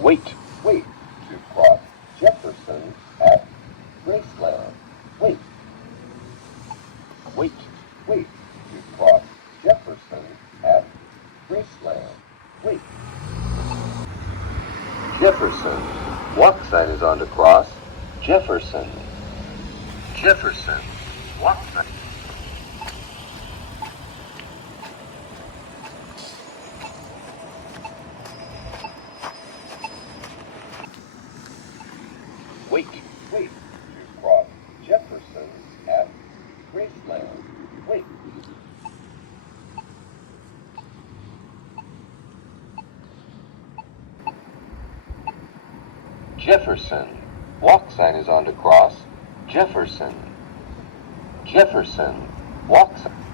Wait. Wait to cross Jefferson at Graceland. Wait. Wait. Wait to cross Jefferson at Graceland. Wait. Jefferson. Walk sign is on to cross Jefferson. Jefferson. Walk sign. Wait. Wait to cross Jefferson at Graceland. Wait. Jefferson. Walk sign is on to cross Jefferson. Jefferson. Walk sign.